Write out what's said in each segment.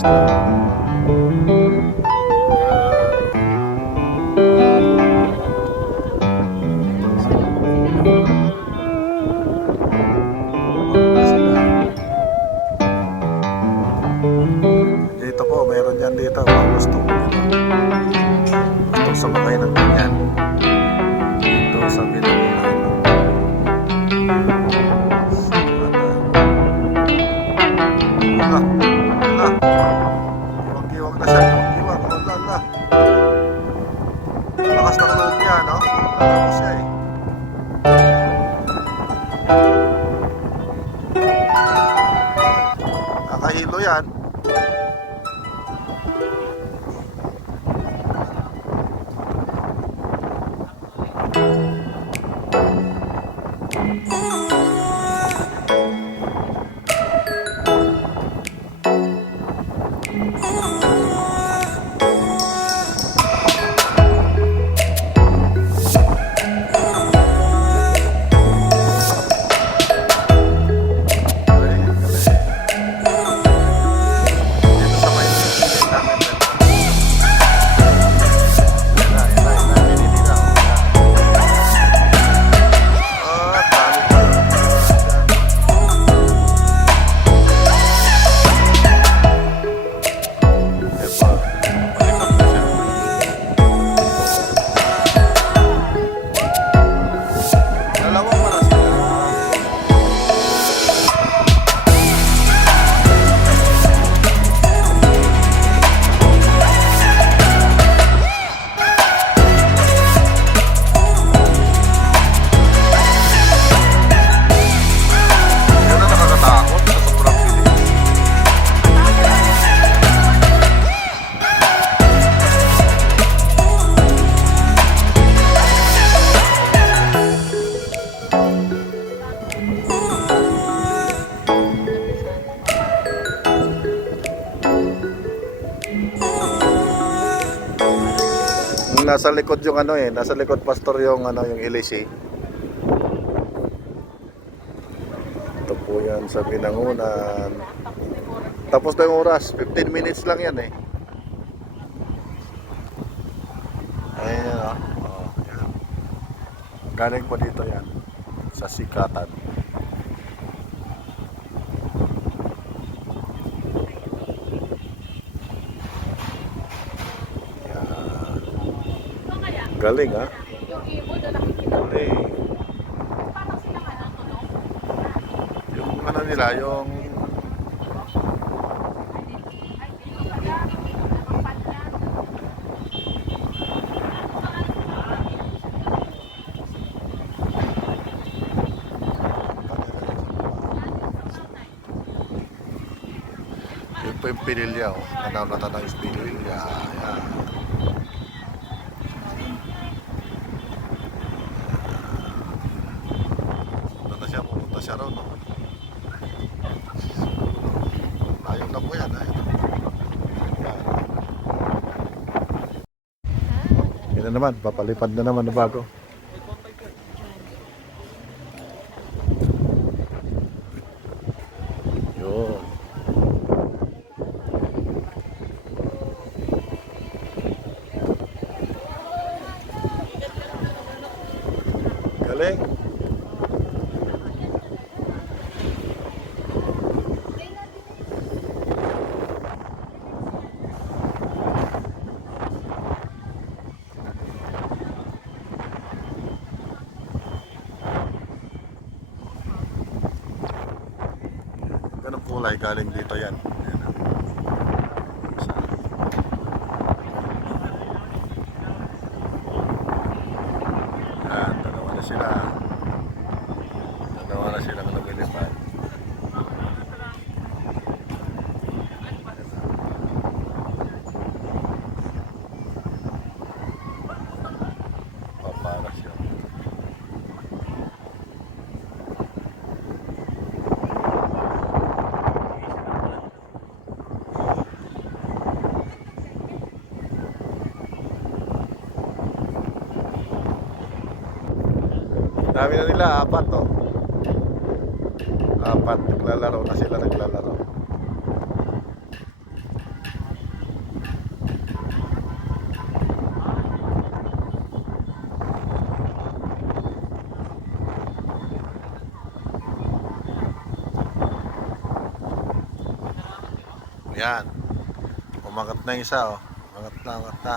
pista. Dito po, meron yan dito. Kung gustong sumakay ng ganyan. Dito sa Binangunan. Wala. Wala. Giwag-giwag na siya. Giwag-giwag. Wala. Lakas ng loob niya, no? Lalabas siya eh. Nakahilo yan. Nasa likod yung ano eh, nasa likod pastor yung ano yung LAC. Ito po yan sa Binangunan. Tapos na yung oras, 15 minutes lang yan eh. Ayan oh. Yan. Galing po dito yan sa Sikatan. Galing ha? Galing. Yung ano nila, yung yun po yung pinilya oh. Tanaw yung pinilya. Ayan. Pupunta siya raw, no? Ayaw na po yan, Yan na naman, papalipad na naman na bago. Yun. Galing. Ganun kulay, galing dito yan. Yan, dalawa na sila. Dalawa na sila na lumilipad. Paparas yun. Dami na nila, apat oh. Apat, naglalaro na sila, naglalaro. Yan. Umangat na yung isa, oh. Umangat na, umangat na.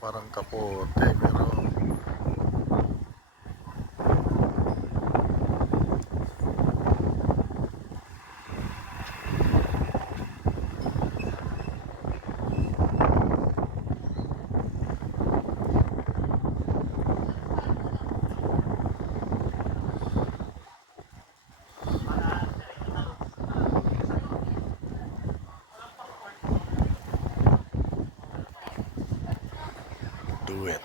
Parang kapote, pero do it.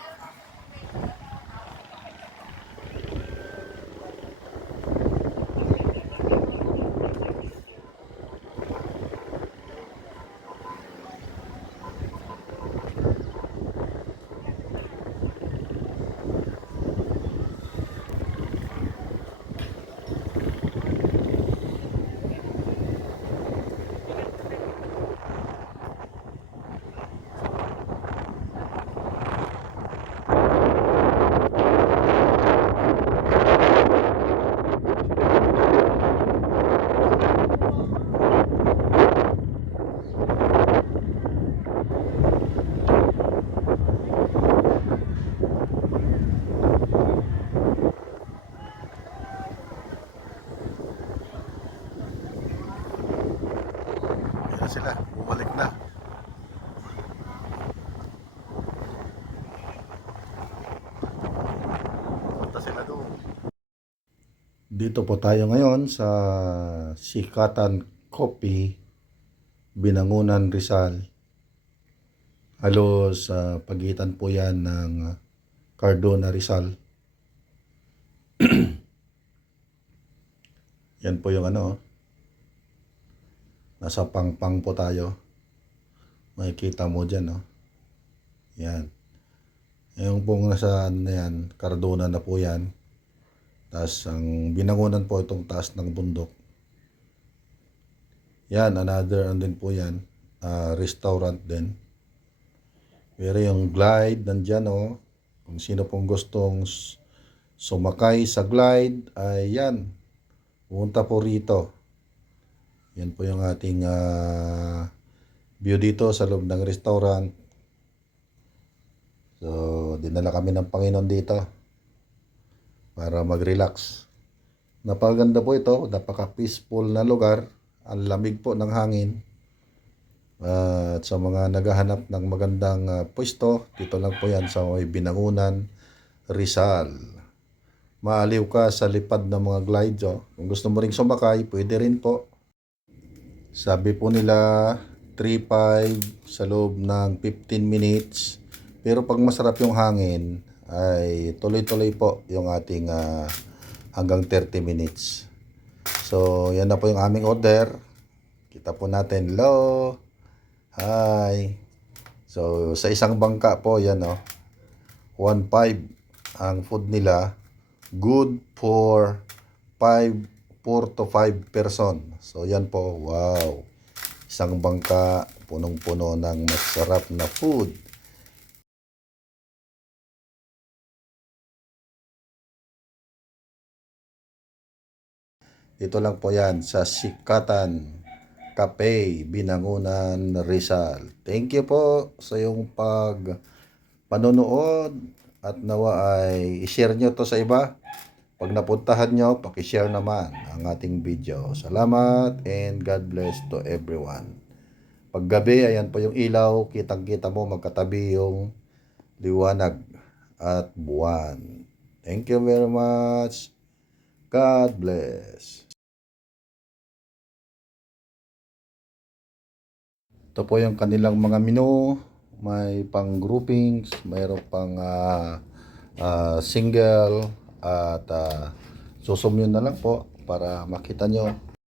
Yan sila, bumalik na. Punta sila doon. Dito po tayo ngayon sa Sikatan Coffee, Binangonan, Rizal. Halos sa pagitan po yan ng Cardona, Rizal. Yan po yung ano, nasa Pangpang po tayo. Makikita mo dyan, no? Yan. Yung pong nasa ano na yan, Cardona na po yan. Tapos ang Binangonan po itong taas ng bundok. Yan, another and din po yan. Restaurant din. Pero yung glide nandyan, oh. Kung sino pong gustong sumakay sa glide, ay yan. Pumunta po rito. Yan po yung ating view dito sa loob ng restaurant. So, dinala kami ng Panginoon dito para mag-relax. Napakaganda po ito. Napaka-peaceful na lugar. Ang lamig po ng hangin. At sa mga naghahanap ng magandang pwesto, dito lang po yan sa Binangonan, Rizal. Maaliw ka sa lipad ng mga glides, oh. Kung gusto mo ring sumakay, pwede rin po. Sabi po nila 3.5 sa loob ng 15 minutes. Pero pag masarap yung hangin, ay tuloy-tuloy po yung ating hanggang 30 minutes. So, yan na po yung aming order. Kita po natin. Hello. Hi. So, sa isang bangka po, yan, oh. 1.5 ang food nila. Good for 4 to 5 person. So, yan po. Wow. Isang bangka, punong-puno ng masarap na food. Dito lang po yan sa Sikatan Cafe, Binangonan, Rizal. Thank you po sa iyong panonood at nawa ay i-share nyo to sa iba. Pag napuntahan nyo, pakishare naman ang ating video. Salamat and God bless to everyone. Pag gabi, ayan po yung ilaw. Kitang-kita mo magkatabi yung liwanag at buwan. Thank you very much. God bless. Ito po yung kanilang mga menu. May pang groupings, mayroon pang single at susum yun na lang po para makita nyo